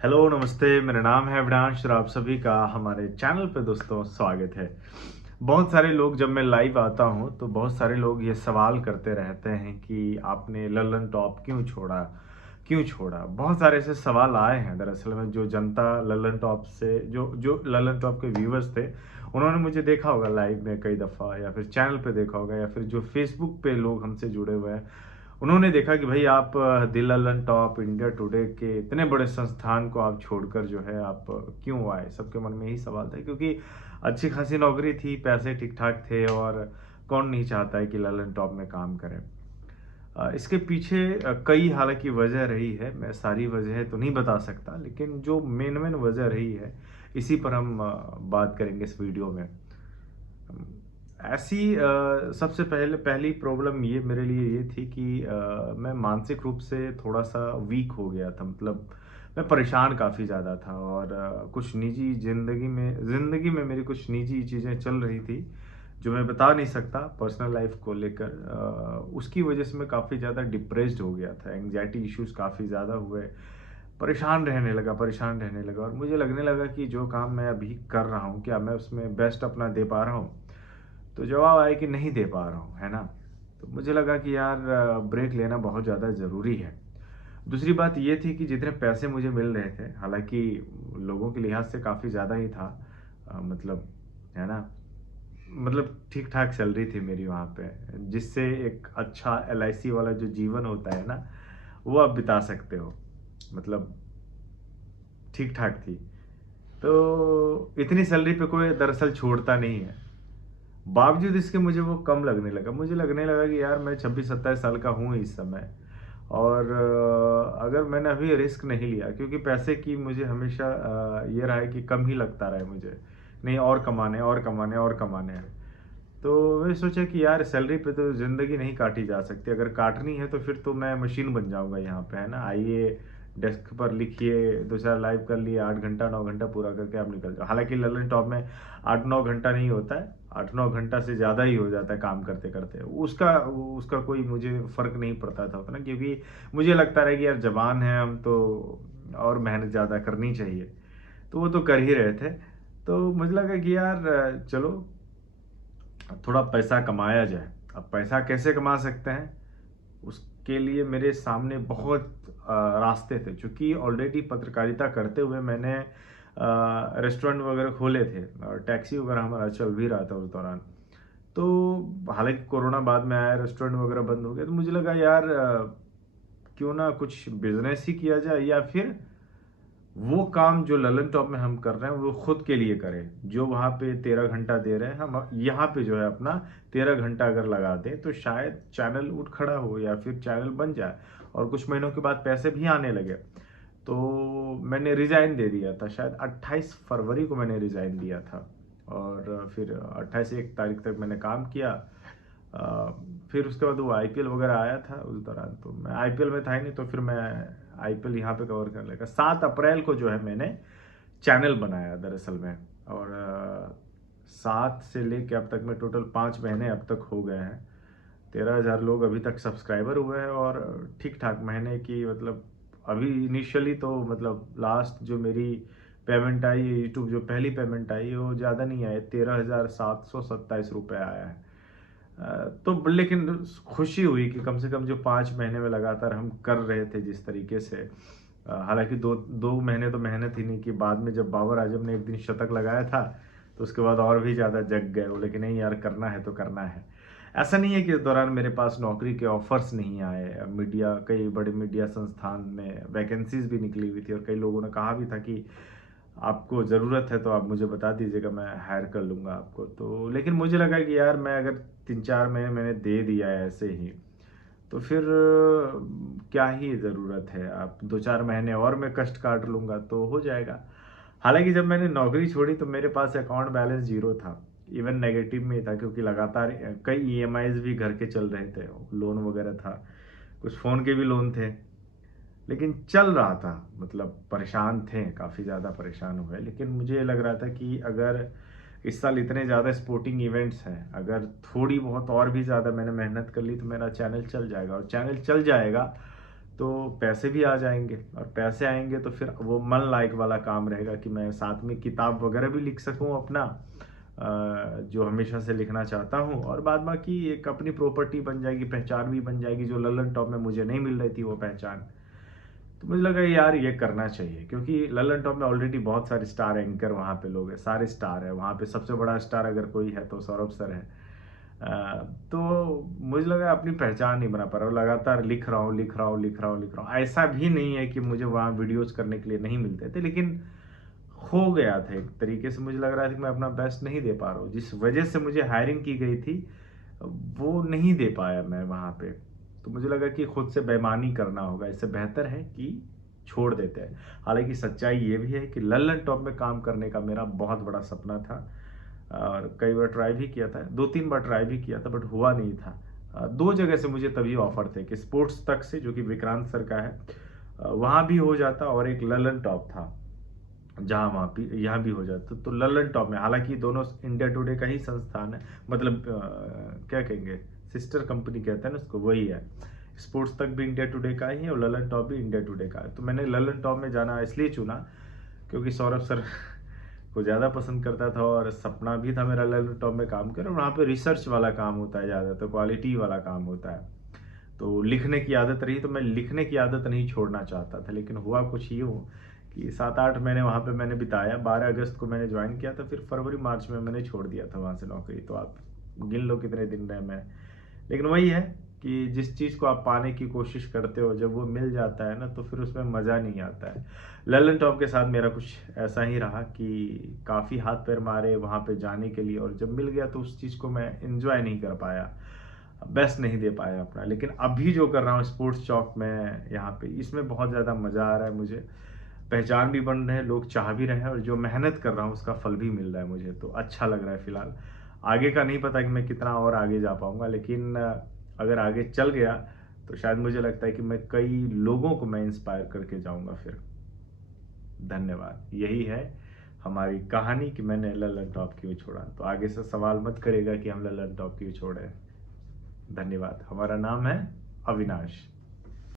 Hello नमस्ते, मेरा नाम है विडांश और आप सभी का हमारे चैनल पे दोस्तों स्वागत है। बहुत सारे लोग जब मैं लाइव आता हूँ तो बहुत सारे लोग ये सवाल करते रहते हैं कि आपने लल्लन टॉप क्यों छोड़ा, क्यों छोड़ा? बहुत सारे ऐसे सवाल आए हैं दरअसल में। जो जनता लल्लन टॉप से जो जो लल्लन टॉप के व्यूवर्स थे, उन्होंने मुझे देखा होगा लाइव में कई दफ़ा, या फिर चैनल पे देखा होगा, या फिर जो फेसबुक पे लोग हमसे जुड़े हुए हैं उन्होंने देखा कि भाई आप the Lallan top, India today के इतने बड़े संस्थान को आप छोड़कर जो है आप क्यों आए? सबके मन में यही सवाल था, क्योंकि अच्छी खासी नौकरी थी, पैसे ठीक-ठाक थे और कौन नहीं चाहता है कि लल्लन टॉप में काम करे। इसके पीछे कई हालाँकि वजह रही है, मैं सारी वजह तो नहीं बता सकता, लेकिन जो मेन वजह रही है, इसी पर हम बात करेंगे इस वीडियो में। ऐसी सबसे पहली प्रॉब्लम ये मेरे लिए ये थी कि मैं मानसिक रूप से थोड़ा-सा वीक हो गया था। मतलब मैं परेशान काफ़ी ज़्यादा था और कुछ निजी ज़िंदगी में मेरी कुछ निजी चीज़ें चल रही थी, जो मैं बता नहीं सकता पर्सनल लाइफ़ को लेकर। उसकी वजह से मैं काफ़ी ज़्यादा डिप्रेस्ड हो गया था, एंग्ज़ायटी इश्यूज़ काफ़ी ज़्यादा हुए। परेशान रहने लगा और मुझे लगने लगा कि जो काम मैं अभी कर रहा हूँ, क्या मैं उसमें बेस्ट अपना दे पा रहा हूँ? तो जवाब आया कि नहीं दे पा रहा हूँ, है ना? तो मुझे लगा कि यार ब्रेक लेना बहुत ज़्यादा ज़रूरी है। दूसरी बात ये थी कि जितने पैसे मुझे मिल रहे थे, हालाँकि लोगों के लिहाज़ से काफ़ी ज़्यादा ही था, मतलब, है ना? मतलब ठीक-ठाक सैलरी थी मेरी वहाँ पे, जिससे एक अच्छा एलआईसी वाला जो जीवन होता है ना, वो आप बिता सकते हो। मतलब ठीक-ठाक थी। तो इतनी सैलरी पे कोई दरअसल छोड़ता नहीं है। बावजूद इसके मुझे वो कम लगने लगा। मुझे लगने लगा कि यार मैं 26-27 साल का हूँ इस समय, और अगर मैंने अभी रिस्क नहीं लिया, क्योंकि पैसे की मुझे हमेशा ये रहा है कि कम ही लगता रहा है मुझे। नहीं, और कमाने हैं, और कमाने हैं, और कमाने हैं। तो मैंने सोचा कि यार सैलरी पे तो ज़िंदगी नहीं काटी जा सकती। अगर काटनी है तो फिर तो मैं मशीन बन जाऊँगा यहाँ पे, है ना? आइए, डेस्क पर लिखिए, 2-4 लाइव कर लिए, 8 घंटा 9 घंटा पूरा करके आप निकल जाओ। हालाँकि लर्निंग टॉप में 8-9 घंटा नहीं होता है, 8-9 घंटा से ज़्यादा ही हो जाता है काम करते-करते। उसका उसका कोई मुझे फ़र्क नहीं पड़ता था उतना, क्योंकि मुझे लगता रहा कि यार जवान हैं हम, तो और मेहनत ज़्यादा करनी चाहिए। तो वो तो कर ही रहे थे। तो मुझे लगा कि यार चलो थोड़ा पैसा कमाया जाए। अब पैसा कैसे कमा सकते हैं? उसके लिए मेरे सामने बहुत रास्ते थे। चूँकि ऑलरेडी पत्रकारिता करते हुए मैंने रेस्टोरेंट वगैरह खोले थे और टैक्सी वगैरह हमारा चल भी रहा था उस दौरान। तो हालाँकि कोरोना बाद में आया, रेस्टोरेंट वगैरह बंद हो गए, तो मुझे लगा यार क्यों ना कुछ बिज़नेस ही किया जाए, या फिर वो काम जो ललन टॉप में हम कर रहे हैं वो खुद के लिए करें। जो वहाँ पे 13 घंटा दे रहे हैं, हम यहाँ पे जो है अपना 13 घंटा अगर लगा दें तो शायद चैनल उठ खड़ा हो या फिर चैनल बन जाए और कुछ महीनों के बाद पैसे भी आने लगे। तो मैंने रिज़ाइन दे दिया था, शायद 28 फरवरी को मैंने रिज़ाइन दिया था और फिर 28 एक तारीख तक मैंने काम किया। अ, फिर उसके बाद वो आईपीएल वगैरह आया था उस दौरान, तो मैं आईपीएल में था ही नहीं, तो फिर मैं आईपीएल यहाँ पे कवर करने लगा। 7 अप्रैल को जो है मैंने चैनल बनाया दरअसल में, और 7 से लेके अब तक में टोटल 5 महीने अब तक हो गए हैं। 13,000 लोग अभी तक सब्सक्राइबर हुए हैं और ठीक-ठाक महीने की, मतलब अभी इनिशियली तो मतलब लास्ट जो मेरी पेमेंट आई यूट्यूब, जो पहली पेमेंट आई वो ज़्यादा नहीं आई, 13,727 रुपये आया है। तो लेकिन खुशी हुई कि कम से कम जो 5 महीने में लगातार हम कर रहे थे जिस तरीके से, हालाँकि 2 महीने तो मेहनत ही नहीं की, बाद में जब बाबर आज़म ने एक दिन शतक लगाया था, तो उसके बाद और भी ज़्यादा जग गए बोले कि नहीं यार करना है तो करना है। ऐसा नहीं है कि इस दौरान मेरे पास नौकरी के ऑफ़र्स नहीं आए, कई बड़े मीडिया संस्थान में वैकेंसीज़ भी निकली हुई थी और कई लोगों ने कहा भी था कि आपको ज़रूरत है तो आप मुझे बता दीजिएगा, मैं हायर कर लूँगा आपको। तो लेकिन मुझे लगा कि यार मैं अगर 3-4 महीने मैंने दे दिया है ऐसे ही, तो फिर क्या ही ज़रूरत है। आप 2-4 महीने और मैं कष्ट काट लूँगा तो हो जाएगा। हालाँकि जब मैंने नौकरी छोड़ी तो मेरे पास अकाउंट बैलेंस ज़ीरो था, इवन नेगेटिव में ही था, क्योंकि लगातार कई ईएमआईज़ भी घर के चल रहे थे, लोन वगैरह था, कुछ फ़ोन के भी लोन थे। लेकिन चल रहा था, मतलब परेशान थे, काफ़ी ज़्यादा परेशान हुए। लेकिन मुझे लग रहा था कि अगर इस साल इतने ज़्यादा स्पोर्टिंग इवेंट्स हैं, अगर थोड़ी बहुत और भी ज़्यादा मैंने मेहनत कर ली तो मेरा चैनल चल जाएगा, और चैनल चल जाएगा तो पैसे भी आ जाएंगे, और पैसे आएंगे तो फिर वो मन लायक वाला काम रहेगा कि मैं साथ में किताब वगैरह भी लिख सकूं अपना, जो हमेशा से लिखना चाहता हूं, और बाद बाकी एक अपनी प्रॉपर्टी बन जाएगी, पहचान भी बन जाएगी, जो ललन टॉप में मुझे नहीं मिल रही थी वो पहचान। तो मुझे लगा यार ये करना चाहिए, क्योंकि ललन टॉप में ऑलरेडी बहुत सारे स्टार एंकर वहाँ पे लोग हैं, सारे स्टार है वहाँ पे। सबसे बड़ा स्टार अगर कोई है तो सौरभ सर है। तो मुझे लगा अपनी पहचान नहीं बना पा रहा हूँ, लगातार लिख रहा हूँ लिख रहा हूँ लिख रहा हूँ लिख रहा हूँ। ऐसा भी नहीं है कि मुझे वहाँ वीडियोस करने के लिए नहीं मिलते थे, लेकिन हो गया था एक तरीके से। मुझे लग रहा था कि मैं अपना बेस्ट नहीं दे पा रहा हूँ, जिस वजह से मुझे हायरिंग की गई थी वो नहीं दे पाया मैं वहाँ पे। तो मुझे लगा कि खुद से बेईमानी करना होगा, इससे बेहतर है कि छोड़ देते हैं। हालांकि सच्चाई ये भी है कि ललन टॉप में काम करने का मेरा बहुत बड़ा सपना था, और कई बार ट्राई भी किया था, 2-3 बार ट्राई भी किया था, बट हुआ नहीं था। 2 जगह से मुझे तभी ऑफर थे कि स्पोर्ट्स तक से, जो कि विक्रांत सर का है, वहाँ भी हो जाता, और एक ललन टॉप था जहाँ वहाँ भी, यहाँ भी हो जाता। तो ललन टॉप में, हालांकि दोनों इंडिया टुडे का ही संस्थान है, मतलब क्या कहेंगे, सिस्टर कंपनी कहते हैं ना उसको, वही है। स्पोर्ट्स तक भी इंडिया टुडे का ही है और ललन टॉप भी इंडिया टुडे का है। तो मैंने ललन टॉप में जाना इसलिए चुना क्योंकि सौरभ सर को ज़्यादा पसंद करता था, और सपना भी था मेरा ललन टॉप में काम करें। वहाँ पे रिसर्च वाला काम होता है ज़्यादा, तो क्वालिटी वाला काम होता है। तो लिखने की आदत रही, तो मैं लिखने की आदत नहीं छोड़ना चाहता था। लेकिन हुआ कुछ यूँ कि 7-8 महीने वहाँ पे मैंने बिताया। 12 अगस्त को मैंने ज्वाइन किया था, फिर फरवरी मार्च में मैंने छोड़ दिया था वहाँ से नौकरी। तो आप गिन लो कितने दिन रहे मैं। लेकिन वही है कि जिस चीज़ को आप पाने की कोशिश करते हो, जब वो मिल जाता है ना, तो फिर उसमें मज़ा नहीं आता है। ललन टॉप के साथ मेरा कुछ ऐसा ही रहा कि काफ़ी हाथ पैर मारे वहाँ पे जाने के लिए, और जब मिल गया तो उस चीज़ को मैं एंजॉय नहीं कर पाया, बेस्ट नहीं दे पाया अपना। लेकिन अभी जो कर रहा हूँ स्पोर्ट्स चौक में यहाँ पे, इसमें बहुत ज़्यादा मज़ा आ रहा है मुझे। पहचान भी बन रहे हैं, लोग चाह भी रहे हैं, और जो मेहनत कर रहा हूँ उसका फल भी मिल रहा है मुझे, तो अच्छा लग रहा है फिलहाल। आगे का नहीं पता कि मैं कितना और आगे जा पाऊंगा, लेकिन अगर आगे चल गया तो शायद मुझे लगता है कि मैं कई लोगों को मैं इंस्पायर करके जाऊंगा फिर। धन्यवाद। यही है हमारी कहानी कि मैंने ललन टॉप क्यों छोड़ा। तो आगे से सवाल मत करेगा कि हम ललन टॉप क्यों छोड़े। धन्यवाद। हमारा नाम है अविनाश।